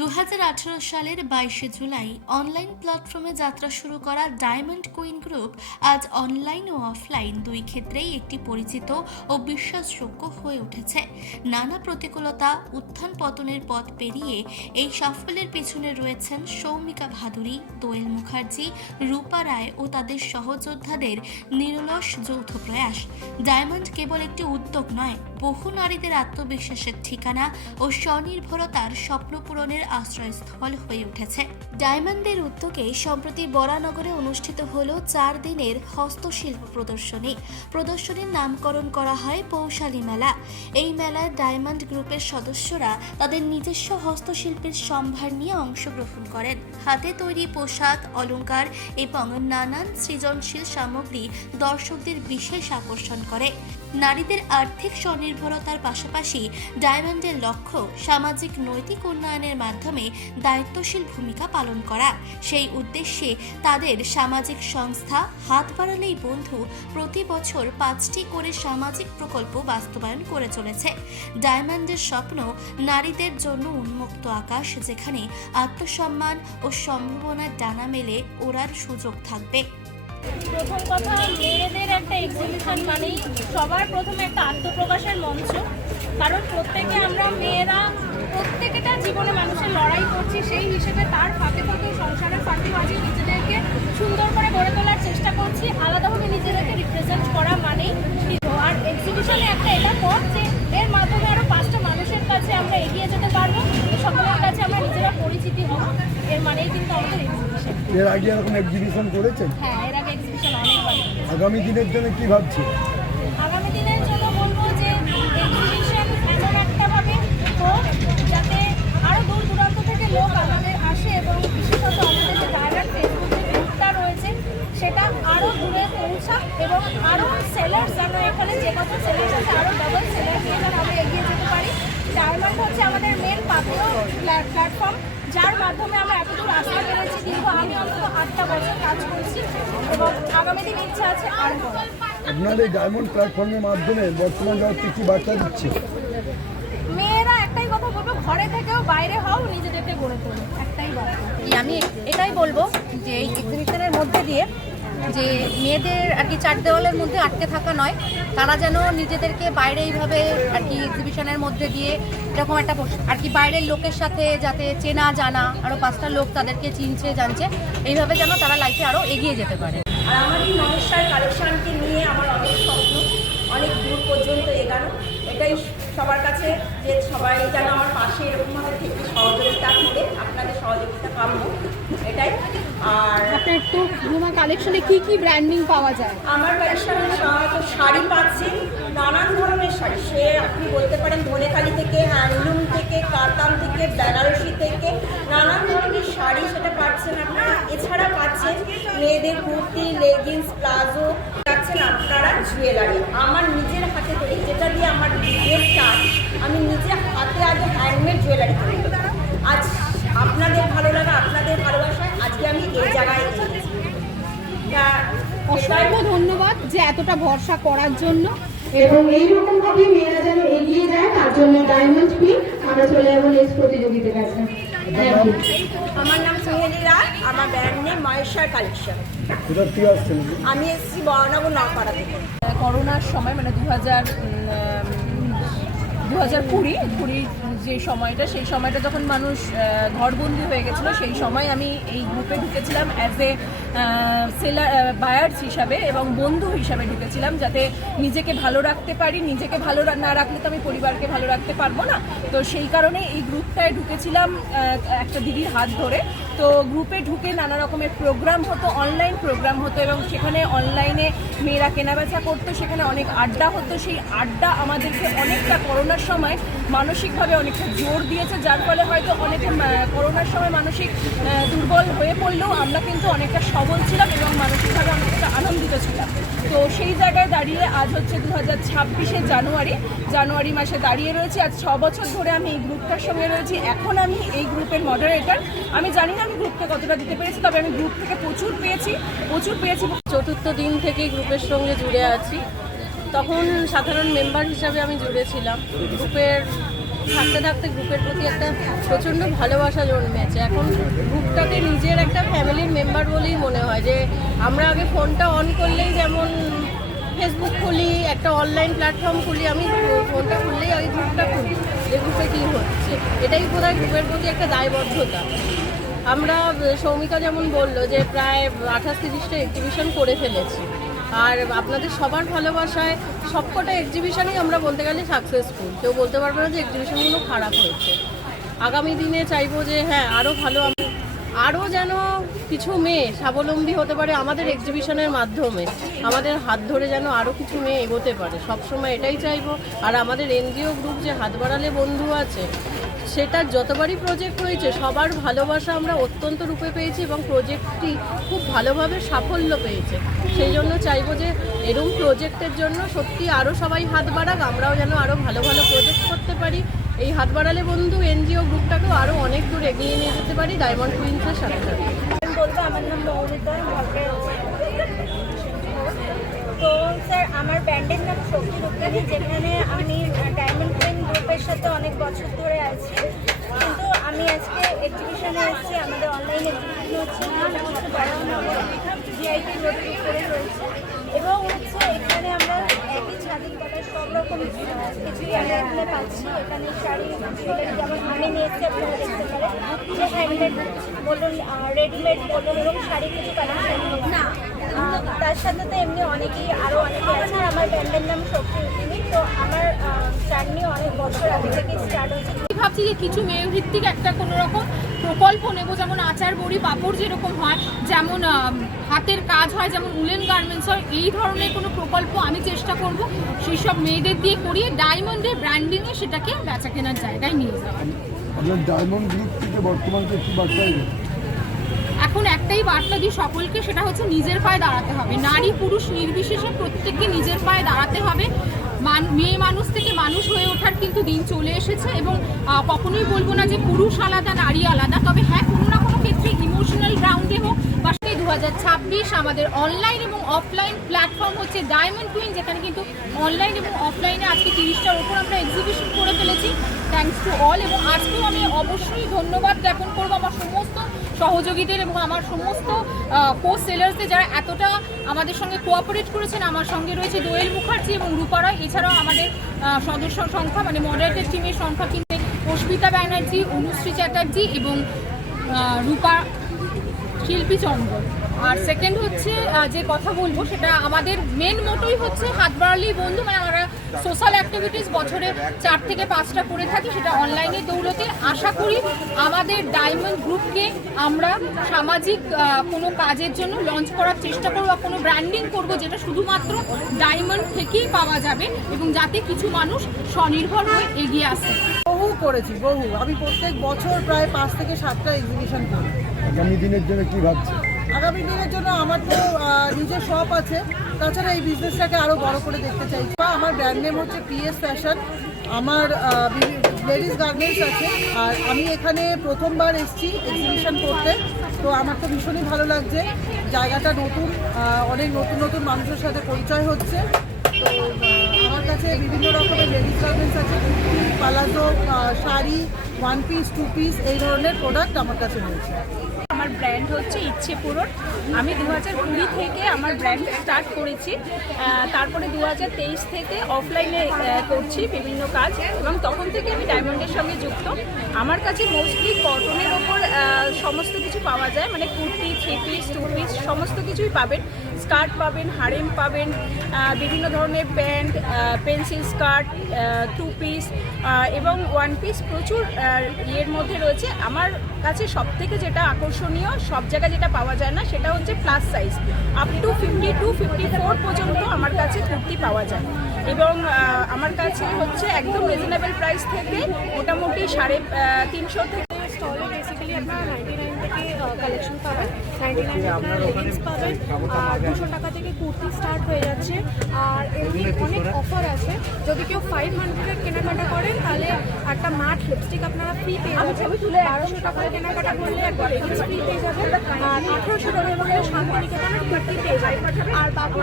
2018 সালের 22 জুলাই অনলাইন প্ল্যাটফর্মে যাত্রা শুরু করা ডায়মন্ড কুইন গ্রুপ আজ অনলাইন ও অফলাইন দুই ক্ষেত্রেই একটি পরিচিত ও বিশ্বাসযোগ্য হয়ে উঠেছে। নানা প্রতিকূলতা, উত্থান পতনের পথ পেরিয়ে এই সাফল্যের পেছনে রয়েছেন সৌমিকা ভাদুরী, দোয়েল মুখার্জি, রূপা রায় ও তাদের সহযোদ্ধাদের নিরলস যৌথ প্রয়াস। ডায়মন্ড কেবল একটি উদ্যোগ নয়, বহু নারীদের আত্মবিশ্বাসের ঠিকানা ও স্বনির্ভরতার স্বপ্ন পূরণের আশ্রয়স্থল হয়ে উঠেছে। ডায়মন্ডের উদ্যোগে সম্প্রতি বরানগরে অনুষ্ঠিত হলো 4 দিনের হস্তশিল্প প্রদর্শনীর নামকরণ করা হয় পৌশালী মেলা। এই মেলায় ডায়মন্ড গ্রুপের সদস্যরা তাদের নিজস্ব হস্তশিল্পের সম্ভার নিয়ে অংশগ্রহণ করেন। হাতে তৈরি পোশাক, অলংকার এবং নানান সৃজনশীল সামগ্রী দর্শকদের বিশেষ আকর্ষণ করে। নারীদের আর্থিক স্বনির্ভরতার পাশাপাশি ডায়মন্ডের লক্ষ্য সামাজিক নৈতিক উন্নয়নের মাধ্যমে দায়িত্বশীল ভূমিকা পালন করা। সেই উদ্দেশ্যে তাদের সামাজিক সংস্থা হাত বাড়ালেই বন্ধু প্রতি বছর 5টি করে সামাজিক প্রকল্প বাস্তবায়ন করে চলেছে। ডায়মন্ডের স্বপ্ন নারীদের জন্য উন্মুক্ত আকাশ, যেখানে আত্মসম্মান ও সম্ভাবনার ডানা মেলে ওড়ার সুযোগ থাকবে। প্রথম কথা, মেয়েদের একটা এক্সিবিশন মানেই সবার প্রথমে একটা আত্মপ্রকাশের মঞ্চ। কারণ প্রত্যেকে আমরা মেয়েরা প্রত্যেকটা জীবনে মানুষের লড়াই করছি, সেই হিসেবে তার ফাঁকে ফাঁকে সংসারের ফাঁকে ফাঁকে নিজেদেরকে সুন্দর করে গড়ে তোলার চেষ্টা করছি। আলাদাভাবে নিজেদেরকে রিপ্রেজেন্ট করা মানেই। আর এক্সিবিশনে একটা এটা পথ যে এর মাধ্যমে আরও 5টা মানুষের কাছে আমরা এগিয়ে যেতে পারবো, সকলের কাছে আমরা নিজেরা পরিচিতি হব। এর মানেই কিন্তু আমাদের এক্সিবিশন। এর আগে এরকম এক্সিবিশন করেছেন? হ্যাঁ, এর আগে এক্সিবিশন অনেকবার। আগামী দিনের জন্য কি ভাবছেন? আগামী দিনের জন্য বলবো যে এক্সিবিশন এমন একটা ভাবে হোক যাতে আরও দূর দূরান্ত থেকে লোক আমাদের আসে, এবং বিশেষত আমাদের যে ডায়মন্ড ফেসবুক যে গ্রুপটা রয়েছে সেটা আরও দূরে পৌঁছাক, এবং আরও সেলার্স যেন এখানে যে কত সেলার্স আছে আরও ডবল সেলার নিয়ে যেন আমরা এগিয়ে যেতে পারি। ডায়মন্ড হচ্ছে আমাদের মেন পাবলিক প্ল্যাটফর্ম, যার মাধ্যমে আমরা এতদূর আসতে পেরেছি। কিন্তু আমি অন্তত 8টা বছর কাজ করছি এবং আগামী দিন ইচ্ছা আছে আরও করার। আপনার এই ডায়মন্ড প্ল্যাটফর্মের মাধ্যমে বর্তমান জগৎকে কি বার্তা দিচ্ছে? মেয়েরা একটাই কথা বলবো, ঘরে থেকেও বাইরে হও, নিজেদেরকে গড়ে তোলো, একটাই বার্তা। আমি এটাই বলবো যে এই এক্সিবিশনের মধ্যে দিয়ে যে মেয়েদের আর কি 4 দেওয়ালের মধ্যে আটকে থাকা নয়, তারা যেন নিজেদেরকে বাইরে এইভাবে আর কি এক্সিবিশনের মধ্যে দিয়ে এরকম একটা আর কি বাইরের লোকের সাথে যাতে চেনা জানা, আরও 5টা লোক তাদেরকে চিনছে জানছে, এইভাবে যেন তারা লাইফে আরও এগিয়ে যেতে পারে। আর আমার এই মহেশ্বর কালেকশনকে নিয়ে আমার অনেক স্বপ্ন, অনেক দূর পর্যন্ত এগানো। এটাই সবার কাছে যে সবাই যেন আমার পাশে এরকমভাবে থেকে সহযোগিতা করে, আপনাদের সহযোগিতা পাবো এটাই। আর আপনার তো তোমার কালেকশনে কি কি ব্র্যান্ডিং পাওয়া যায়? আমার কালেকশনে শাড়ি পাচ্ছেন, নানান ধরনের শাড়ি। সে আপনি বলতে পারেন ধনেখালি থেকে, হ্যান্ডলুম থেকে, কাতান থেকে, বেনারসি থেকে, নানান ধরনের শাড়ি সেটা পাচ্ছেন আপনারা। এছাড়া পাচ্ছেন মেয়েদের কুর্তি, লেগিংস, প্লাজো পাচ্ছেন আপনারা। জুয়েলারি আমার নিজের হাতে তৈরি, যেটা দিয়ে আমার বিয়ের কাজ, আমি নিজে হাতে আগে হ্যান্ডমেড জুয়েলারি তৈরি করি। আজ আপনাদের ভালো লাগা, আপনাদের ভালোবাসায় আজকে আমি এই জায়গায় এসেছি। অসংখ্য ধন্যবাদ যে এতটা ভরসা করার জন্য। এবং এইরকম ভাবে মেয়েরা যেন এগিয়ে যায় তার জন্য ডায়মন্ড কুইন। আমরা চলে যাবো নেক্সট প্রতিযোগিতার কাছে। আমার নাম সোহেলি রায়, আমার ব্র্যান্ড নেম মহেশ্বর কালেকশন। কোথা থেকে আসছেন? আমি এসেছি বরানগর নওপাড়া থেকে। করোনার সময় মানে 2020 যে সময়টা, সেই সময়টা যখন মানুষ ঘরবন্দি হয়ে গেছিলো, সেই সময় আমি এই গ্রুপে ঢুকেছিলাম অ্যাজ এ বায়ার্স হিসাবে এবং বন্ধু হিসাবে ঢুকেছিলাম, যাতে নিজেকে ভালো রাখতে পারি। নিজেকে ভালো না রাখলে তো আমি পরিবারকে ভালো রাখতে পারবো না। তো সেই কারণে এই গ্রুপটায় ঢুকেছিলাম একটা দিদির হাত ধরে। তো গ্রুপে ঢুকে নানা রকমের প্রোগ্রাম হতো, অনলাইন প্রোগ্রাম হতো, এবং সেখানে অনলাইনে মেয়েরা কেনাবেচা করতো, সেখানে অনেক আড্ডা হতো। সেই আড্ডা আমাদেরকে অনেকটা করোনার সময় মানসিকভাবে অনেকটা জোর দিয়েছে, যার ফলে হয়তো অনেকে করোনার সময় মানসিক দুর্বল হয়ে পড়লেও আমরা কিন্তু অনেকটা সবল ছিলাম এবং মানসিকভাবে অনেকটা আনন্দিত ছিলাম। তো সেই জায়গায় দাঁড়িয়ে আজ হচ্ছে 2026 জানুয়ারি মাসে দাঁড়িয়ে রয়েছি। আজ 6 বছর ধরে আমি এই গ্রুপটার সঙ্গে রয়েছি। এখন আমি এই গ্রুপের মডারেটর। আমি জানি না আমি গ্রুপকে কতটা দিতে পেরেছি, তবে আমি গ্রুপ থেকে প্রচুর পেয়েছি। 4র্থ দিন থেকেই গ্রুপের সঙ্গে জুড়ে আছি। তখন সাধারণ মেম্বার হিসাবে আমি জুড়েছিলাম। গ্রুপের থাকতে থাকতে গ্রুপের প্রতি একটা প্রচণ্ড ভালোবাসা জন্মেছে। এখন গ্রুপটাকে নিজের একটা ফ্যামিলির মেম্বার বলেই মনে হয়। যে আমরা আগে ফোনটা অন করলেই যেমন ফেসবুক খুলি, একটা অনলাইন প্ল্যাটফর্ম খুলি, আমি ফোনটা খুললেই আগে গ্রুপটা খুলি যে গ্রুপে কী হচ্ছে। এটাই বোধহয় গ্রুপের প্রতি একটা দায়বদ্ধতা। আমরা সৌমিকা যেমন বললো যে প্রায় 28-30টা এক্সিবিশন করে ফেলেছি, আর আপনাদের সবার ভালোবাসায় সবকটা এক্সিবিশনেই আমরা বলতে গেলে সাকসেসফুল। কেউ বলতে পারবে না যে এক্সিবিশনগুলো খারাপ হয়েছে। আগামী দিনে চাইবো যে হ্যাঁ আরও ভালো, আরও যেন কিছু মেয়ে স্বাবলম্বী হতে পারে আমাদের এক্সিবিশনের মাধ্যমে, আমাদের হাত ধরে যেন আরও কিছু মেয়ে এগোতে পারে, সবসময় এটাই চাইবো। আর আমাদের এনজিও গ্রুপ যে হাত বাড়ালে বন্ধু আছে, সেটার যতবারই প্রজেক্ট হয়েছে সবার ভালোবাসা আমরা অত্যন্ত রূপে পেয়েছি এবং প্রজেক্টটি খুব ভালোভাবে সাফল্য পেয়েছে। সেই জন্য চাইবো যে এরকম প্রজেক্টের জন্য সত্যি আরও সবাই হাত বাড়াক, আমরাও যেন আরও ভালো ভালো প্রজেক্ট করতে পারি। এই হাত বাড়ালে বন্ধু এনজিও গ্রুপটাকেও আরও অনেক দূর এগিয়ে নিয়ে যেতে পারি ডায়মন্ড কুইন্সের সাথে সাথে। আমি বলবো আমার নাম মৌমিতা তো স্যার আমার ব্র্যান্ডের নাম শক্তি রূপকানি, যেখানে আমি ডায়মন্ড কুইন গ্রুপের সাথে অনেক বছর ধরে আছি। কিন্তু আমি আজকে এক্সিবিশনে এসেছি, আমাদের অনলাইন এক্সিবিশন হচ্ছে, যেটা হচ্ছে বরানগর জিআইটি রোড করে রয়েছে। এবং হচ্ছে এখানে আমরা একই ছাদের তলায় সব রকম কিছুই আমরা এখানে পাচ্ছি। এখানে শাড়ি যেমন আমি নিয়েছি আপনারা দেখতে পারেন, যে হ্যান্ডমেড বলুন, রেডিমেড বলুন, এবং শাড়ি কিছু কালেকশন না। তার সাথে তো এমনি অনেকেই আরও অনেকে আছে। আর আমার ব্র্যান্ডের নাম শক্তি রূপিণী। তো আমার জার্নি অনেক বছর আগে থেকে স্টার্ট হয়েছে। ভাবছি যে কিছু মেয়ে ভিত্তিক একটা কোনো রকম প্রকল্প নেব, যেমন আচার বড়ি পাঁপড় যেরকম হয়, যেমন হাতের কাজ হয়, যেমন উলেন গার্মেন্টস হয়, এই ধরনের কোনো প্রকল্প আমি চেষ্টা করব সেই সব মেয়েদের দিয়ে করিয়ে ডায়মন্ডের ব্র্যান্ডিংয়ে সেটাকে বেচা কেনার জায়গায় নিয়ে যাওয়া। আপনার ডায়মন্ড গ্রুপ থেকে বর্তমানে কি বার্তা? এখন একটাই বার্তা দিই সকলকে, সেটা হচ্ছে নিজের পায়ে দাঁড়াতে হবে। নারী পুরুষ নির্বিশেষে প্রত্যেককে নিজের পায়ে দাঁড়াতে হবে। মেয়ে মানুষ থেকে মানুষ হয়ে ওঠার কিন্তু দিন চলে এসেছে এবং কখনোই বলবো না যে পুরুষ আলাদা নারী আলাদা, তবে হ্যাঁ কোনো না কোনো ক্ষেত্রে ইমোশনাল গ্রাউন্ডে হোক বা 2026 আমাদের অনলাইন এবং অফলাইন প্ল্যাটফর্ম হচ্ছে ডায়মন্ড কুইন, যেখানে কিন্তু অনলাইন এবং অফলাইনে আজকে 30টার ওপর আমরা এক্সিবিশন করে ফেলেছি। Thanks to all. এবং আজকেও আমি অবশ্যই ধন্যবাদ জ্ঞাপন করবো আমার সমস্ত সহযোগীদের এবং আমার সমস্ত কো সেলার্সদের, যারা এতটা আমাদের সঙ্গে কোঅপারেট করেছেন। আমার সঙ্গে রয়েছে দোয়েল মুখার্জি এবং রূপা রায়। এছাড়াও আমাদের সদস্য সংখ্যা মানে মডারেটর টিমের সংখ্যা কিন্তু অস্মিতা ব্যানার্জি, অনুশ্রী চ্যাটার্জি এবং রূপা শিল্পী চন্দ্র। আর সেকেন্ড হচ্ছে যে কথা বলবো, সেটা আমাদের মেন মোটোই হচ্ছে হাত বাড়ালেই বন্ধু। মানে আমরা সোশ্যাল অ্যাক্টিভিটিস বছরে 4 থেকে 5টা করে থাকি, সেটা অনলাইনের দৌলতে। আশা করি আমাদের ডায়মন্ড গ্রুপকে আমরা সামাজিক কোনো কাজের জন্য লঞ্চ করার চেষ্টা করবো বা কোনো ব্র্যান্ডিং করবো, যেটা শুধুমাত্র ডায়মন্ড থেকেই পাওয়া যাবে এবং যাতে কিছু মানুষ স্বনির্ভর হয়ে এগিয়ে আসে। বহু করেছি, বহু। আমি প্রত্যেক বছর প্রায় 5 থেকে 7টা এক্সিবিশন করি। আগামী দিনের জন্য কি ভাবছেন? আগামী দিনের জন্য আমার তো নিজের শপ আছে, তাছাড়া এই বিজনেসটাকে আরও বড় করে দেখতে চাইছি। আমার ব্র্যান্ড নেম হচ্ছে পিএস ফ্যাশন, আমার লেডিস গার্মেন্টস আছে। আর আমি এখানে প্রথমবার এসেছি এক্সিবিশন করতে, তো আমার তো ভীষণই ভালো লাগছে। জায়গাটা নতুন, অনেক নতুন নতুন মানুষের সাথে পরিচয় হচ্ছে। তো আমার কাছে বিভিন্ন রকমের লেডিস গার্মেন্টস আছে, পালাজো, শাড়ি, 1 পিস 2 পিস এই ধরনের প্রোডাক্ট আমার কাছে রয়েছে। আমার ব্র্যান্ড হচ্ছে ইচ্ছে পূরণ। আমি 2020 থেকে আমার ব্র্যান্ড স্টার্ট করেছি, তারপরে 2023 থেকে অফলাইনে করছি বিভিন্ন কাজ, এবং তখন থেকে আমি ডায়মন্ডের সঙ্গে যুক্ত। আমার কাছে মোস্টলি কটনের ওপর সমস্ত কিছু পাওয়া যায়, মানে কুর্তি, 3 পিস 2 পিস সমস্ত কিছুই পাবেন। স্কার্ট পাবেন, হারেম পাবেন, বিভিন্ন ধরনের প্যান্ট, পেন্সিল স্কার্ট, 2 পিস এবং 1 পিস প্রচুর ইয়ের মধ্যে রয়েছে। আমার কাছে সবথেকে যেটা আকর্ষণীয়, সব জায়গায় যেটা পাওয়া যায় না, সেটা হচ্ছে প্লাস সাইজ। আপ টু 52-54 পর্যন্ত আমার কাছে কুর্তি পাওয়া যায়। এবং আমার কাছে হচ্ছে একদম রিজনেবল প্রাইস থেকে মোটামুটি 350 থেকে। স্টলে বেসিক্যালি আপনারা 99 থেকে থেকে কালেকশন পাবেন। 99 আপনারা লেগিংস পাবেন, আর 200 টাকা থেকে কুর্তি স্টার্ট হয়ে যাচ্ছে। আর এমনি অনেক অফার আছে, যদি কেউ 500 কেনাকাটা করেন তাহলে একটা ম্যাট লিপস্টিক আপনারা ফ্রি পেয়ে যাবেন। 1200 টাকার কেনাকাটা করলে একটা লেগিংস ফ্রি পেয়ে যাবেন, আর 1800 টাকা করলে শান্তিনিকেতনের কুর্তি পেয়ে যাবেন। আর বাকি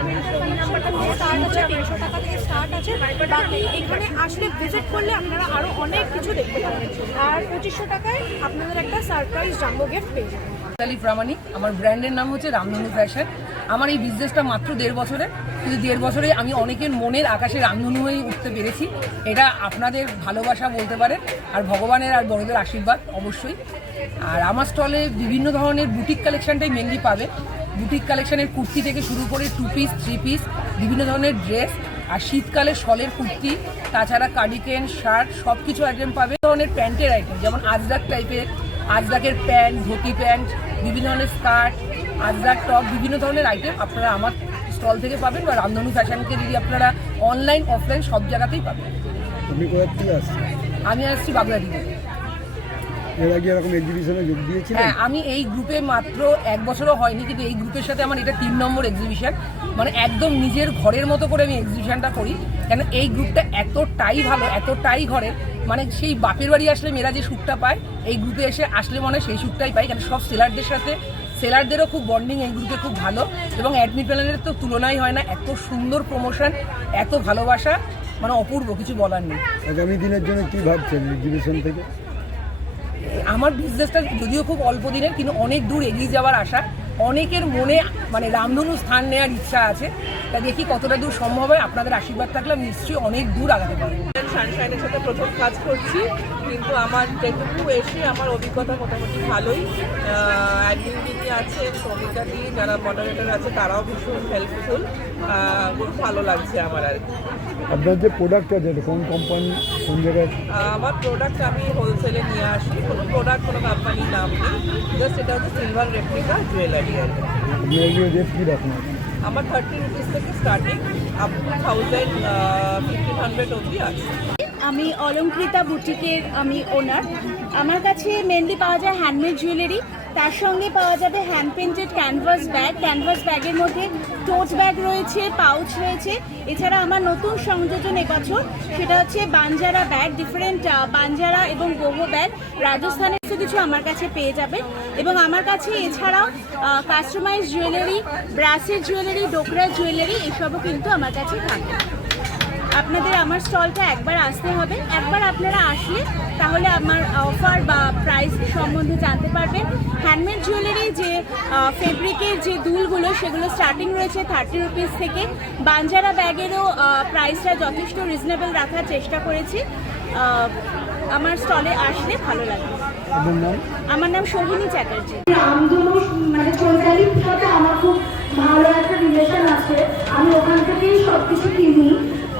স্টার্ট আছে 300 টাকা থেকে স্টার্ট আছে। বাকি এখানে আসলে ভিজিট করলে আপনারা আরও অনেক কিছু দেখতে পাবেন। আর 2500 টাকায় আপনাদের একটা সারপ্রাইজ জাম্বো গিফট পেয়ে যাবেন। মিতালি প্রামাণিক, আমার ব্র্যান্ডের নাম হচ্ছে রামধনু ফ্যাশন। আমার এই বিজনেসটা মাত্র 1.5 বছরের, কিন্তু 1.5 বছরে আমি অনেকের মনের আকাশে রামধনু হয়ে উঠতে পেরেছি। এটা আপনাদের ভালোবাসা বলতে পারেন, আর ভগবানের আর বড়দের আশীর্বাদ অবশ্যই। আর আমার স্টলে বিভিন্ন ধরনের বুটিক কালেকশনটাই মেনলি পাবে। বুটিক কালেকশনের কুর্তি থেকে শুরু করে 2 পিস 3 পিস বিভিন্ন ধরনের ড্রেস, আর শীতকালে শলের কুর্তি, তাছাড়া কার্ডিকেন, শার্ট সব কিছু আইটেম পাবে। ধরনের প্যান্টের আইটেম যেমন আজরাক টাইপের, আজরাকের প্যান্ট, ধুতি প্যান্ট, বিভিন্ন ধরনের স্কার্ট, আজরাক টপ, বিভিন্ন ধরনের আইটেম আপনারা আমার স্টল থেকে পাবেন। বা রামধনু ফ্যাশনকে যদি আপনারা অনলাইন অফলাইন সব জায়গাতেই পাবেন। আপনি কোথা থেকে আসছেন? আমি আসছি বাগদাদি থেকে। এর আগে এরকম এক্সিবিশনে যোগ দিয়েছিলেন? হ্যাঁ, আমি এই গ্রুপে মাত্র 1 বছরও হয়নি, কিন্তু এই গ্রুপের সাথে আমার এটা 3 নম্বর এক্সিবিশন। মানে একদম নিজের ঘরের মতো করে আমি এক্সিবিশনটা করি, কেন এই গ্রুপটা এতটাই ভালো, এতটাই ঘরের। মানে সেই বাপের বাড়ি আসলে মেয়েরা যে সুখটা পায়, এই গ্রুপে এসে আসলে মনে হয় সেই সুখটাই পাই। কেন সব সেলারদের সাথে, সেলারদেরও খুব বন্ডিং এই গ্রুপে খুব ভালো, এবং অ্যাডমিট প্যানেলের তো তুলনাই হয় না। এত সুন্দর প্রমোশন, এত ভালোবাসা, মানে অপূর্ব, কিছু বলার নেই। আগামী দিনের জন্য কি ভাবছেন এক্সিবিশন থেকে? আমার বিজনেসটা যদিও খুব অল্প দিনের, কিন্তু অনেক দূর এগিয়ে যাওয়ার আশা। অনেকের মনে মানে রামধনু স্থান নেওয়ার ইচ্ছা আছে, তা দেখি কতটা দূর সম্ভব হয়। আপনাদের আশীর্বাদ থাকলে আমি নিশ্চয়ই অনেক দূর আগাতে পারবো। সানশাইনের সাথে প্রথম কাজ করছি, কিন্তু আমার যেটুকু এসে আমার অভিজ্ঞতা মোটামুটি ভালোই। অ্যাডমিন দিদি আছেন, শ্রমিকা দি, যারা মডারেটর আছে তারাও ভীষণ হেল্পফুল। খুব ভালো লাগছে আমার আর কি। আপনার যে প্রোডাক্ট আছে কোন কোম্পানি, কোন জায়গায়? আমার প্রোডাক্ট আমি হোলসেলে নিয়ে আসি, কোনো প্রোডাক্ট কোনো কোম্পানির নাম নেই, জাস্ট এটা হচ্ছে সিলভার রেপ্লিকা জুয়েলারি আর কি। আপনি এগুলো রেট কী রাখেন? আমার 30 রুপিস থেকে স্টার্টিং আপ টু 1500 অবধি আছে। আমি অলঙ্কৃতা বুটিকের আমি ওনার। আমার কাছে মেনলি পাওয়া যায় হ্যান্ডমেড জুয়েলারি, তার সঙ্গে পাওয়া যাবে hand painted canvas bag. Canvas ব্যাগের মধ্যে টোট ব্যাগ রয়েছে, পাউচ রয়েছে। এছাড়া আমার নতুন সংযোজন এবছর, সেটা হচ্ছে বাঞ্জারা ব্যাগ, ডিফারেন্ট বাঞ্জারা এবং গোবো ব্যাগ, রাজস্থানের কিছু আমার কাছে পেয়ে যাবেন। এবং আমার কাছে এছাড়াও কাস্টমাইজ জুয়েলারি, ব্রাসের জুয়েলারি, ডোকরা জুয়েলারি এসবও কিন্তু আমার কাছে থাকে। আপনাদের আমার স্টলটা একবার আসতে হবে। একবার আপনারা আসলে তাহলে আমার অফার বা প্রাইস সম্বন্ধে জানতে পারবেন। হ্যান্ডমেড জুয়েলারি যে ফেব্রিকের যে দুলগুলো, সেগুলো স্টার্টিং রয়েছে 30 রুপিস থেকে। বাঞ্জারা ব্যাগেরও প্রাইসটা যথেষ্ট রিজনেবল রাখার চেষ্টা করেছি। আমার স্টলে আসলে ভালো লাগবে। আমার নাম সোহিনী চ্যাটার্জি। রামধনু মানে চৈতালির সাথে আমার খুব ভালো একটা রিলেশন আছে। আমি ওখান থেকেই সব কিছু কিনি,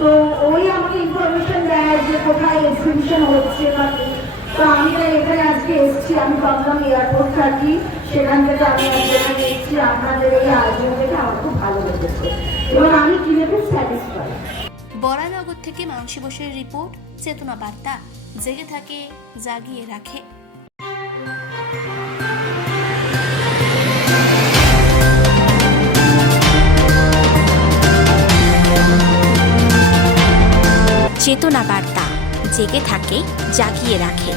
তো ওই আমাকে ইনফরমেশন দেয় যে কোথায় এক্সিবিশন হচ্ছে বা কি। তো আমি এখানে আজকে এসেছি, আমি ভাবলাম এয়ারপোর্ট থাকি, সেখান থেকে আমি এখানে এসেছি। আপনাদের এই আয়োজন থেকে আমার খুব ভালো লেগেছে এবং আমি কিনে খুব স্যাটিসফাইড। বরানগর থেকে মানসী বসের রিপোর্ট, চেতনা বার্তা, জেগে থাকে জাগিয়ে রাখে। চেতনা বার্তা, জেগে থাকে জাগিয়ে রাখে।